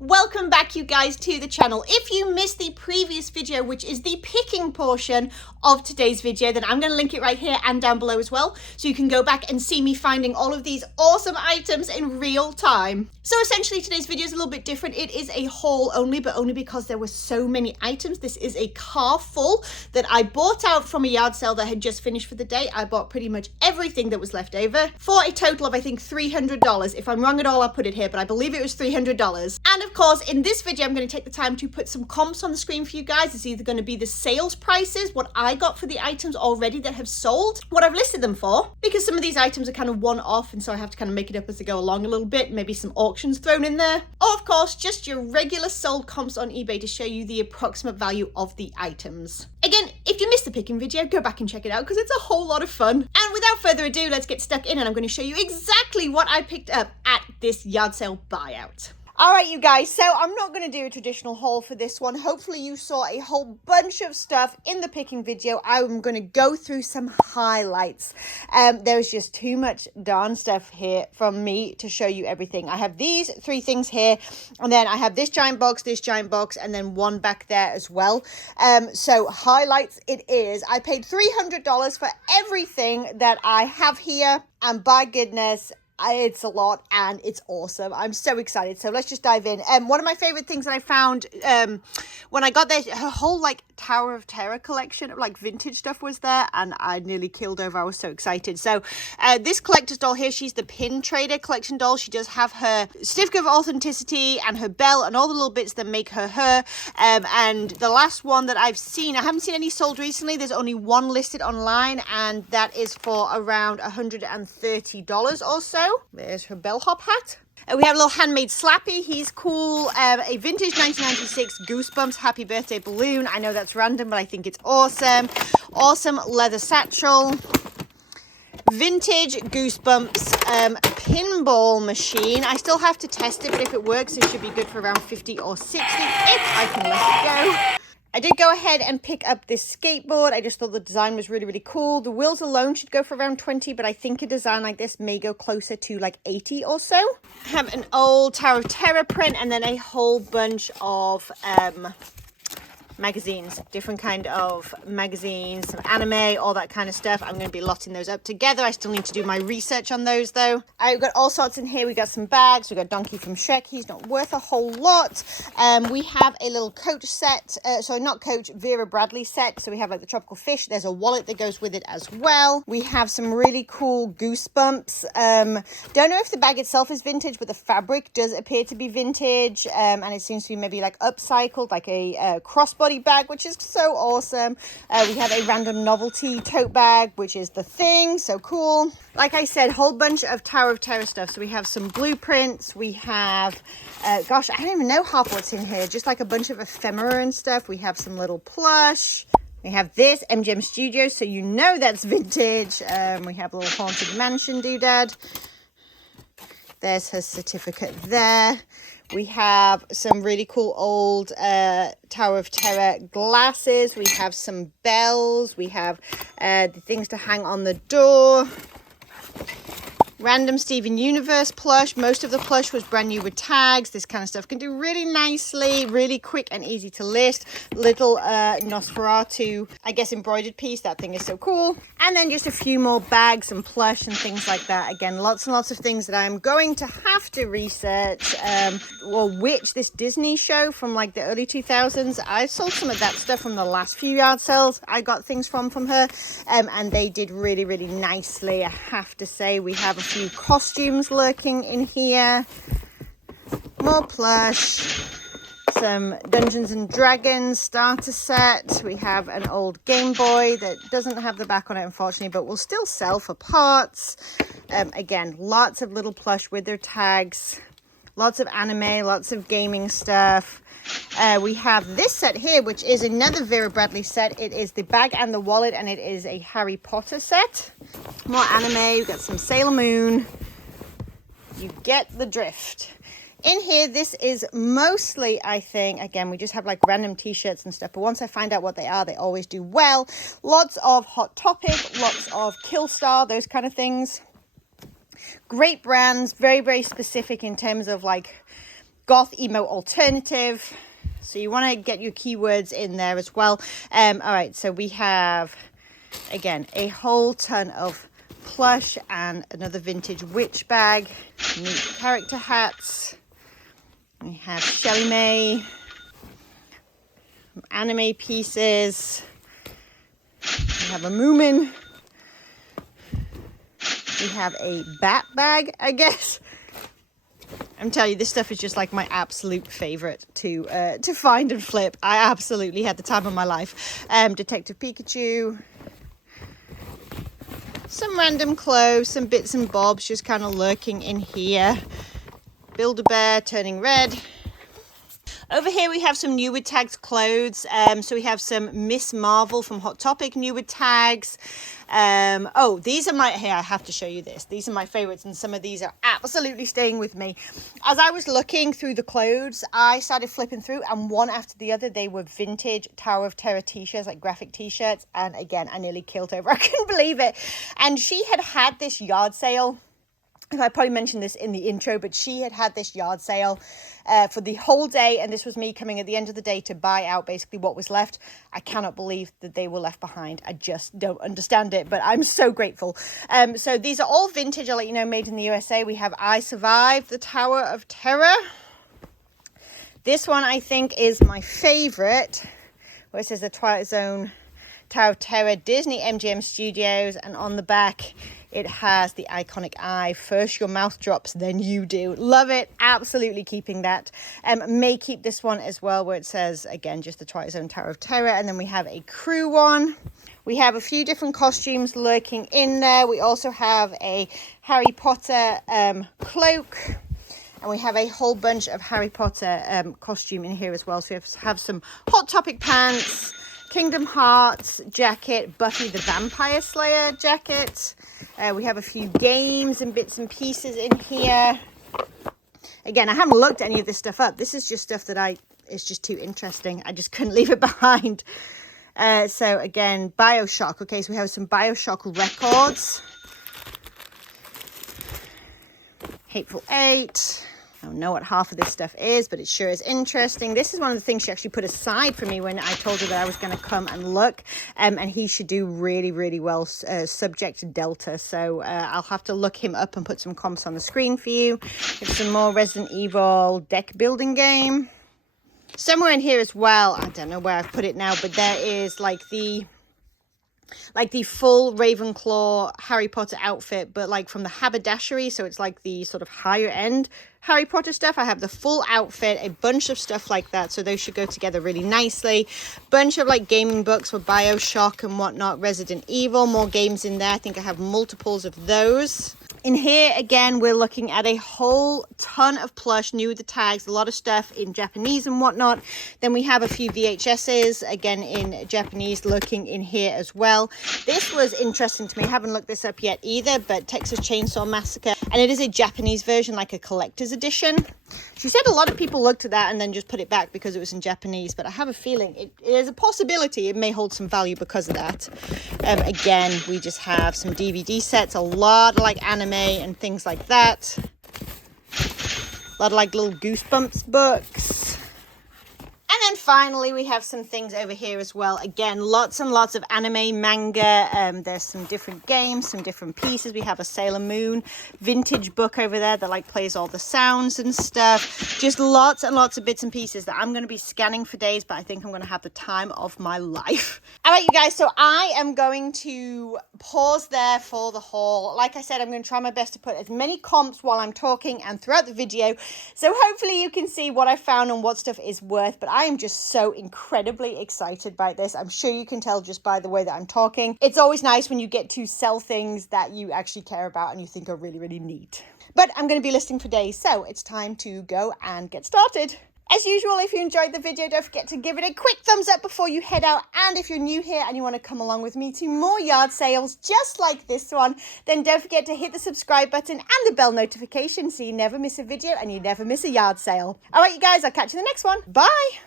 Welcome back, you guys, to the channel. If you missed the previous video, which is the picking portion of today's video, then I'm going to link it right here and down below as well, so you can go back and see me finding all of these awesome items in real time. So essentially today's video is a little bit different. It is a haul only, but only because there were so many items. This is a car full that I bought out from a yard sale that had just finished for the day. I bought pretty much everything that was left over for a total of, I think, $300. If I'm wrong at all, I'll put it here, but I believe it was $300. And of course, in this video, I'm going to take the time to put some comps on the screen for you guys. It's either going to be the sales prices, what I got for the items already that have sold, what I've listed them for, because some of these items are kind of one-off, and so I have to kind of make it up as I go along a little bit, maybe some auctions thrown in there. Or of course, just your regular sold comps on eBay to show you the approximate value of the items. Again, if you missed the picking video, go back and check it out because it's a whole lot of fun. And without further ado, let's get stuck in and I'm going to show you exactly what I picked up at this yard sale buyout. All right, you guys, so I'm not going to do a traditional haul for this one. Hopefully you saw a whole bunch of stuff in the picking video. I'm going to go through some highlights. There's just too much darn stuff here from me to show you everything. I have these three things here, and then I have this giant box, and then one back there as well. So highlights it is. I paid $300 for everything that I have here, and by goodness, it's a lot and it's awesome. I'm so excited. So let's just dive in. One of my favorite things that I found when I got there, her whole like Tower of Terror collection of like vintage stuff was there, and I nearly killed over. I was so excited. So this collector's doll here, she's the Pin Trader collection doll. She does have her certificate of authenticity and her bell and all the little bits that make her her. And the last one that I've seen, I haven't seen any sold recently. There's only one listed online, and that is for around $130 or so. There's her bellhop hat. We have a little handmade Slappy. He's cool. A vintage 1996 Goosebumps Happy Birthday balloon. I know that's random, but I think it's awesome. Awesome leather satchel. Vintage Goosebumps pinball machine. I still have to test it, but if it works, it should be good for around 50 or 60 if I can let it go. I did go ahead and pick up this skateboard. I just thought the design was really, really cool. The wheels alone should go for around 20, but I think a design like this may go closer to like 80 or so. I have an old Tower of Terror print, and then a whole bunch of magazines, different kind of magazines, some anime, all that kind of stuff. I'm going to be lotting those up together. I still need to do my research on those though. I've got all sorts in here. We got some bags. We got Donkey from Shrek. He's not worth a whole lot. We have a little Coach set. Sorry, not Coach, Vera Bradley set. So we have like the tropical fish. There's a wallet that goes with it as well. We have some really cool Goosebumps. Don't know if the bag itself is vintage, but the fabric does appear to be vintage. And it seems to be maybe like upcycled, like a crossbody bag, which is so awesome. We have a random novelty tote bag, which is the thing. So cool. Like I said, whole bunch of Tower of Terror stuff. So we have some blueprints. We have, gosh, I don't even know half what's in here. Just like a bunch of ephemera and stuff. We have some little plush. We have this MGM Studios, so you know that's vintage. We have a little Haunted Mansion doodad. There's her certificate there. We have some really cool old Tower of Terror glasses. We have some bells. We have the things to hang on the door. Random Steven Universe plush. Most of the plush was brand new with tags. This kind of stuff can do really nicely, really quick and easy to list. Little Nosferatu, I guess, embroidered piece. That thing is so cool. And then just a few more bags and plush and things like that. Again, lots and lots of things that I'm going to have to research. Which this Disney show from like the early 2000s. I sold some of that stuff from the last few yard sales. I got things from her, and they did really, really nicely. I have to say, we have a few costumes lurking in here. More plush. Some Dungeons and Dragons starter set. We have an old Game Boy that doesn't have the back on it, unfortunately, but will still sell for parts. Again, lots of little plush with their tags. Lots of anime, lots of gaming stuff. We have this set here, which is another Vera Bradley set. It is the bag and the wallet, and it is a Harry Potter set. More anime. We've got some Sailor Moon. You get the drift. In here, this is mostly, I think, again, we just have like random t-shirts and stuff, but once I find out what they are, they always do well. Lots of Hot Topic, lots of Killstar, those kind of things. Great brands, very, very specific in terms of like goth emo alternative. So you want to get your keywords in there as well. All right, so we have, again, a whole ton of plush and another vintage witch bag, neat character hats. We have Shelly Mae, anime pieces. We have a Moomin. We have a bat bag, I guess. I'm telling you, this stuff is just like my absolute favorite to find and flip. I absolutely had the time of my life. Detective Pikachu. Some random clothes, some bits and bobs just kind of lurking in here. Build-A-Bear turning red. Over here we have some Newwood tags clothes. So we have some Miss Marvel from Hot Topic Newwood tags. Oh, these are my, hey, I have to show you this. These are my favorites, and some of these are absolutely staying with me. As I was looking through the clothes, I started flipping through, and one after the other, they were vintage Tower of Terror t-shirts, like graphic t-shirts. And again, I nearly killed over. I couldn't believe it. And she had this yard sale. I probably mentioned this in the intro, but she had this yard sale for the whole day, and this was me coming at the end of the day to buy out basically what was left. I cannot believe that they were left behind. I just don't understand it, but I'm so grateful. So these are all vintage. I'll let you know, made in the USA. We have I Survived the Tower of Terror. This one I think is my favorite, where it says the Twilight Zone Tower of Terror, Disney MGM Studios, and on the back it has the iconic eye. First your mouth drops, then you do. Love it. Absolutely keeping that. May keep this one as well, where it says, again, just the Twilight Zone Tower of Terror. And then we have a crew one. We have a few different costumes lurking in there. We also have a Harry Potter cloak. And we have a whole bunch of Harry Potter costume in here as well. So we have some Hot Topic pants, Kingdom Hearts jacket, Buffy the Vampire Slayer jacket. We have a few games and bits and pieces in here. Again, I haven't looked any of this stuff up. This is just stuff that it's just too interesting. I just couldn't leave it behind. So again, BioShock. Okay, so we have some BioShock records. Hateful Eight. I don't know what half of this stuff is, but it sure is interesting. This is one of the things she actually put aside for me when I told her that I was going to come and look. And he should do really, really well subject to Delta. So I'll have to look him up and put some comps on the screen for you. There's some more Resident Evil deck building game. Somewhere in here as well, I don't know where I've put it now, but there is like the full Ravenclaw Harry Potter outfit, but like from the haberdashery, so it's like the sort of higher end Harry Potter stuff. I have the full outfit, a bunch of stuff like that, so those should go together really nicely. Bunch of like gaming books for BioShock and whatnot, Resident Evil, more games in there. I think I have multiples of those. In here, again, we're looking at a whole ton of plush, new with the tags, a lot of stuff in Japanese and whatnot. Then we have a few VHSs, again, in Japanese, looking in here as well. This was interesting to me. I haven't looked this up yet either, but Texas Chainsaw Massacre. And it is a Japanese version, like a collector's edition. She said a lot of people looked at that and then just put it back because it was in Japanese, but I have a feeling it is a possibility it may hold some value because of that. Again, we just have some DVD sets, a lot of like anime and things like that. A lot of like little Goosebumps books. And then finally, we have some things over here as well. Again, lots and lots of anime, manga. There's some different games, some different pieces. We have a Sailor Moon vintage book over there that like plays all the sounds and stuff. Just lots and lots of bits and pieces that I'm going to be scanning for days, but I think I'm going to have the time of my life. All right, you guys, so I am going to pause there for the haul. Like I said, I'm going to try my best to put as many comps while I'm talking and throughout the video. So hopefully you can see what I found and what stuff is worth, but I am just so incredibly excited by this. I'm sure you can tell just by the way that I'm talking. It's always nice when you get to sell things that you actually care about and you think are really, really neat. But I'm going to be listing for days, so it's time to go and get started. As usual, if you enjoyed the video, don't forget to give it a quick thumbs up before you head out. And if you're new here and you want to come along with me to more yard sales just like this one, then don't forget to hit the subscribe button and the bell notification so you never miss a video and you never miss a yard sale. All right, you guys, I'll catch you in the next one. Bye.